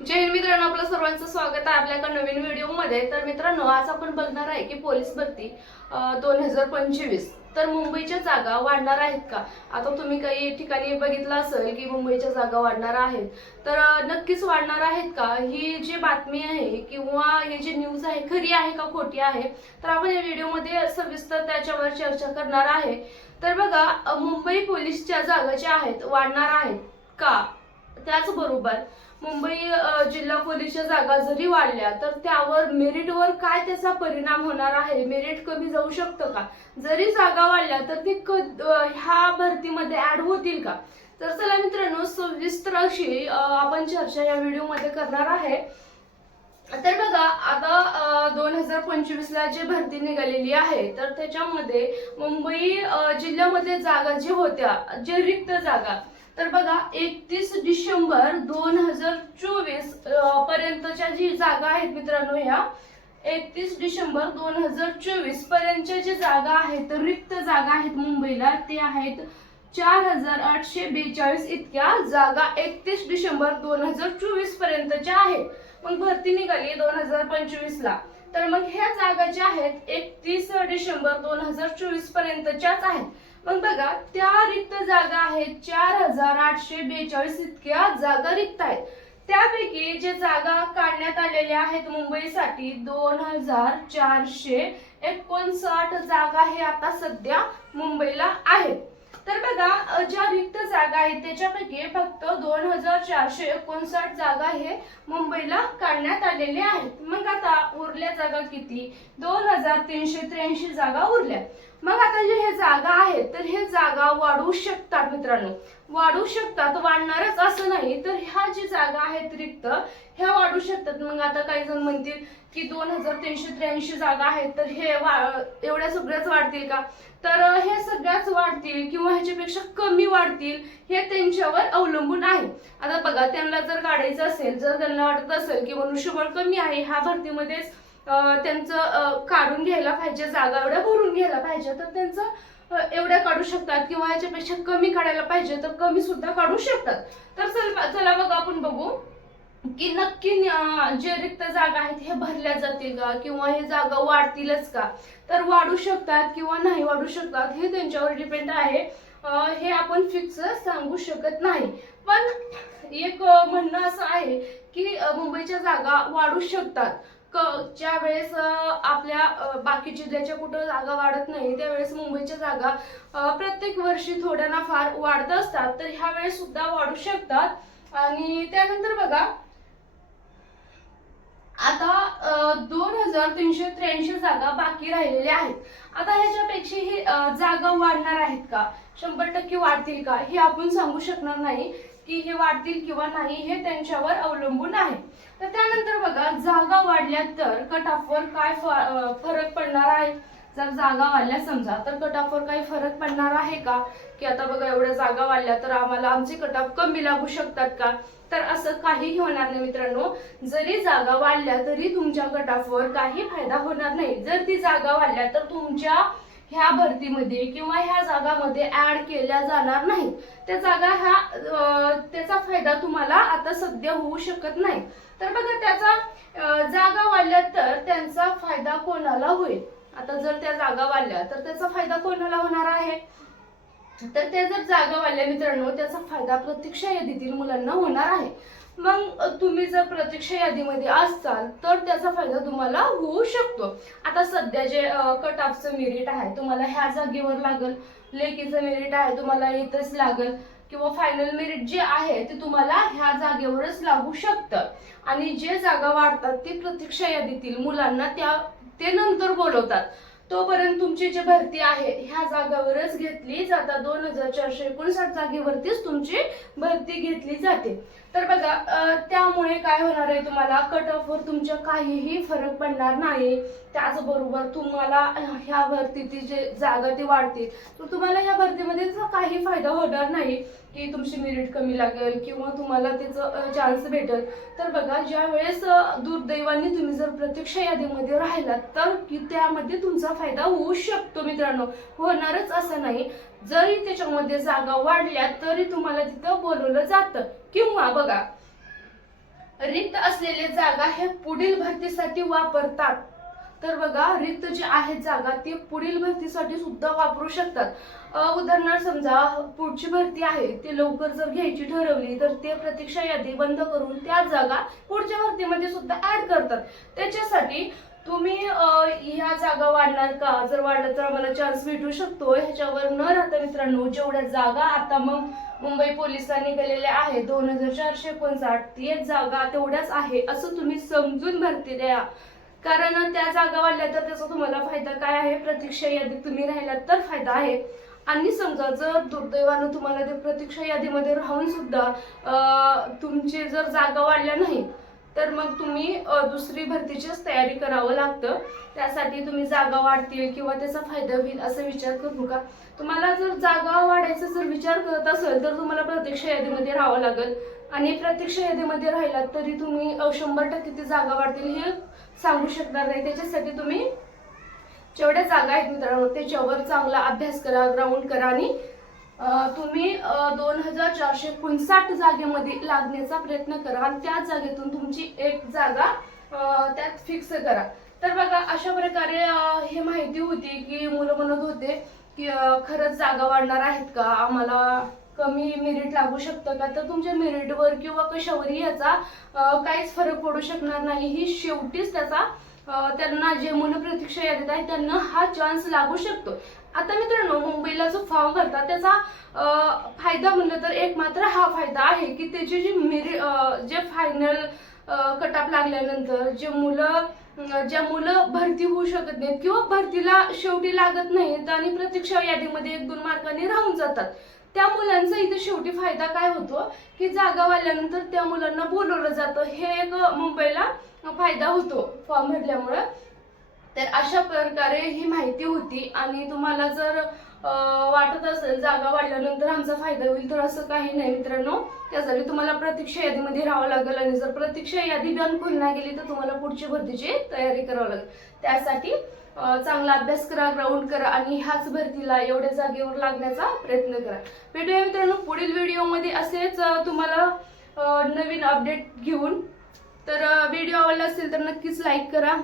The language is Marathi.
जय हिंद मित्रांनो, आपलं सर्वांचं स्वागत आहे आपल्या एका नवीन व्हिडिओमध्ये। तर मित्रांनो, आज आपण बघणार आहे की पोलीस भरती 2025 तर मुंबईच्या जागा वाढणार आहेत का। आता तुम्ही काही ठिकाणी बघितलं असेल की मुंबईच्या जागा वाढणार आहेत, तर नक्कीच वाढणार आहेत का, ही जी बातमी आहे किंवा ही जी न्यूज आहे खरी आहे का खोटी आहे, तर आपण या व्हिडिओमध्ये सविस्तर त्याच्यावर चर्चा करणार आहे। तर बघा, मुंबई पोलीसच्या जागा ज्या आहेत वाढणार आहेत का, त्याचबरोबर मुंबई जिल्हा पोलीसच्या जागा जरी वाढल्या तर त्यावर मेरिटवर काय त्याचा परिणाम होणार आहे, मेरिट कमी जाऊ शकतं का, जरी जागा वाढल्या तर ते ह्या भरतीमध्ये ऍड होतील का। तर चला मित्रांनो, सविस्तर अशी आपण चर्चा या व्हिडिओमध्ये करणार आहे। तर बघा, आता 2025 ला जी भरती निघालेली आहे तर त्याच्यामध्ये मुंबई जिल्ह्यामध्ये जागा जी होत्या, जे रिक्त जागा, तर बघा 31 डिसेंबर 2024 पर्यंतच्या जी जागा आहेत मित्रांनो, ह्या 31 डिसेंबर 2024 पर्यंतच्या जी जागा आहेत, रिक्त जागा आहेत मुंबईला, ते आहेत 4842 इतक्या जागा 31 डिसेंबर 2024 पर्यंतच्या आहेत। मग भरती निघाली 2025 ला, तर मग ह्या जागा ज्या आहेत 31 डिसेंबर 2024 पर्यंतच्याच आहेत। मग बघा, त्या रिक्त जागा आहेत 4842 इतक्या जागा रिक्त आहेत। त्यापैकी जे जागा काढण्यात आलेल्या आहेत मुंबईसाठी 2459 जागा हे आता सध्या मुंबईला आहेत। तर बघा, ज्या रिक्त जागा आहेत त्याच्यापैकी फक्त 2459 जागा हे मुंबईला काढण्यात आलेले आहेत। मग आता उरल्या जागा किती, 2383 जागा उरल्या। मग आता जे हे जागा आहेत तर हे जागा वाढू शकतात मित्रांनो, वाढू शकतात, वाढणारच असं नाही, तर ह्या जी जागा आहेत रिक्त ह्या वाढू शकतात। मग आता काही जण म्हणतील की 2383 जागा आहेत तर हे एवढ्या सगळ्याच वाढतील का, तर हे सगळ्याच वाढतील किंवा ह्याच्यापेक्षा कमी वाढतील हे त्यांच्यावर अवलंबून आहे। आता बघा, त्यांना जर काढायचं असेल, जर त्यांना वाटत असेल की मनुष्यबळ कमी आहे ह्या भरतीमध्ये, त्यांचं काढून घ्यायला पाहिजे, जागा एवढ्या भरून घ्यायला पाहिजे, तर त्यांचं एवढ्या काढू शकतात, किंवा याच्यापेक्षा कमी काढायला पाहिजे तर कमी सुद्धा काढू शकतात। तर चला बघा, आपण बघू की नक्की जे रिक्त जागा आहेत हे भरल्या जातील का, किंवा हे जागा वाढतीलच का। तर वाढू शकतात किंवा नाही वाढू शकतात हे त्यांच्यावर डिपेंड आहे, हे आपण फिक्स सांगू शकत नाही। पण एक म्हणणं असं आहे की मुंबईच्या जागा वाढू शकतात, ज्या वेळेस आपल्या बाकी जिल्ह्याच्या कुठं जागा वाढत नाही त्यावेळेस मुंबईच्या जागा प्रत्येक वर्षी थोड्या ना फार वाढत असतात, तर ह्या वेळेस सुद्धा वाढू शकतात। आणि त्यानंतर बघा, आता 2383 जागा बाकी राहिलेल्या आहेत। आता ह्याच्यापेक्षा ही जागा वाढणार आहेत का, 100% वाढतील का, हे आपण सांगू शकणार नाही की हे वाढतील किंवा नाही, हे त्यांच्यावर अवलंबून आहे। तर त्यानंतर बघा, जागा वाढल्या तर कट ऑफवर काय फरक पडणार आहे। जर जागा वाढल्या समजा, तर कट ऑफवर काही फरक पडणार आहे का, की आता बघा एवढ्या जागा वाढल्या तर आम्हाला आमचे कट ऑफ कमी लागू शकतात का, तर असं काहीही होणार नाही मित्रांनो। जरी जागा वाढल्या तरी तुमच्या कट ऑफवर काही फायदा होणार नाही। जर ती जागा वाढल्या तर तुमच्या ह्या भरतीमध्ये किंवा ह्या जागामध्ये ऍड केल्या जाणार नाही, त्या जागा ह्या त्याचा फायदा तुम्हाला आता सध्या होऊ शकत नाही। तर बघा, त्याचा जागा वाढल्या तर त्यांचा फायदा कोणाला होईल, आता जर त्या जागा वाढल्या तर त्याचा फायदा कोणाला होणार आहे, तर त्या जर जागा वाढल्या मित्रांनो त्याचा फायदा प्रतीक्षा यादीतील मुलांना होणार आहे। मग तुम्ही जर प्रतीक्षा यादीमध्ये असाल तर त्याचा फायदा तुम्हाला होऊ शकतो। आता सध्या जे कट ऑफचं मेरिट आहे तुम्हाला ह्या जागेवर लागल, लेखीचं मेरिट आहे तुम्हाला इथंच लागल, किंवा फायनल मेरिट जे आहे ते तुम्हाला ह्या जागेवरच लागू शकतं। आणि जे जागा वाढतात ते प्रतीक्षा यादीतील मुलांना ते नंतर बोलवतात, तोपर्यंत तुमची जी भरती आहे ह्या जागावरच घेतली जातात, 2459 जागेवरतीच तुमची भरती घेतली जाते। तर बघा, त्यामुळे काय होणार आहे, तुम्हाला कट ऑफवर तुमच्या काहीही फरक पडणार नाही। त्याचबरोबर तुम्हाला ह्या भरतीची जे जागा ती वाढतील, तर तुम्हाला ह्या भरतीमध्ये काही फायदा होणार नाही की तुमची मेरिट कमी लागेल किंवा तुम्हाला त्याचं चान्स भेटेल। तर बघा, ज्या वेळेस दुर्दैवाने तुम्ही जर प्रतीक्षा यादीमध्ये राहिलात तर त्यामध्ये तुमचा फायदा होऊ शकतो मित्रांनो, होणारच असं नाही। जरी त्याच्यामध्ये जागा वाढल्या तरी तुम्हाला तिथं बोलवलं जातं, किंवा बघा रिक्त असलेल्या जागा हे पुढील भरतीसाठी वापरतात. तर बघा, रिक्त जे आहेत जागा ते पुढील भरतीसाठी सुद्धा वापरू शकतात. उदाहरणार्थ समजा पुढची भरती आहे ती लवकर जर घ्यायची ठरवली तर ते प्रतीक्षा यादी बंद करून त्या जागा पुढच्या भरतीमध्ये सुद्धा ऍड करतात. त्याच्यासाठी तुम्ही ह्या जागा वाढणार का, जर वाढलं तर आम्हाला चान्स भेटू शकतो ह्याच्यावर न राहता मित्रांनो, जेवढ्या जागा आता मग मुंबई पोलिसांनी निघालेल्या आहे 2459 तेच जागा तेवढ्याच आहे असं तुम्ही समजून भरती द्या. कारण त्या जागा वाढल्या तर त्याचा तुम्हाला फायदा काय आहे, प्रतीक्षा यादीत तुम्ही राहिलात तर फायदा आहे. आणि समजा जर दुर्दैवानं तुम्हाला ते प्रतीक्षा यादीमध्ये राहून सुद्धा तुमची जर जागा वाढल्या नाही तर मग तुम्ही दुसरी भरतीचीच तयारी करावं लागतं. त्यासाठी तुम्ही जागा वाढतील किंवा त्याचा फायदा होईल असं विचार करू नका. तुम्हाला जर जागा वाढायचा जर विचार करत असेल तर तुम्हाला प्रतीक्षा यादीमध्ये राहावं लागेल. आणि प्रतीक्षा यादीमध्ये राहिलात तरी तुम्ही 100% किती जागा वाढतील हे सांगू शकणार नाही. त्याच्यासाठी तुम्ही जेवढ्या जागा आहेत मित्रांनो त्याच्यावर चांगला अभ्यास करा, ग्राउंड करा आणि तुम्ही 2459 जागेमध्ये लागण्याचा प्रयत्न करा आणि त्याच जागेतून तुमची एक जागा त्यात फिक्स करा. तर बघा, अशा प्रकारे हे माहिती होती की मुलं म्हणत होते की खरंच जागा वाढणार आहेत का, आम्हाला कमी मेरिट लागू शकतं का. तर तुमच्या मेरिटवर किंवा कशावरही याचा काहीच फरक पडू शकणार नाही. ही शेवटीच त्याचा त्यांना जे मुलं प्रतीक्षा यादीत आहेत त्यांना हा चान्स लागू शकतो. आता मित्रांनो, मुंबईला जो फॉर्म भरतात त्याचा फायदा म्हणलं तर एक मात्र हा फायदा आहे की त्याची जी जे फायनल कटअप लागल्यानंतर ज्या मुलं भरती होऊ शकत नाहीत किंवा भरतीला शेवटी लागत नाहीत आणि प्रतीक्षा यादीमध्ये 1-2 मार्कांनी राहून जातात, त्या मुलांचा इथे शेवटी फायदा काय होतो की जागा वाढल्यानंतर त्या मुलांना बोलवलं जातं. हे एक मुंबईला फायदा होतो फॉर्म भरल्यामुळे. तर अशा प्रकारे ही माहिती होती. आणि तुम्हाला जर वाटत असेल जागा वाढल्यानंतर आमचा फायदा होईल तर असं काही नाही मित्रांनो. त्यासाठी तुम्हाला प्रतीक्षा यादीमध्ये राहावं लागेल आणि जर प्रतीक्षा यादी बिलकुल नाही गेली तर तुम्हाला पुढची भरतीची तयारी करावी लागेल. त्यासाठी चांगला अभ्यास करा, ग्राउंड करा आणि ह्याच भरतीला एवढ्या जागेवर लागण्याचा प्रयत्न करा. भेटूया मित्रांनो पुढील व्हिडिओमध्ये असेच तुम्हाला नवीन अपडेट घेऊन. तर व्हिडिओ आवडला असेल तर नक्कीच लाईक करा.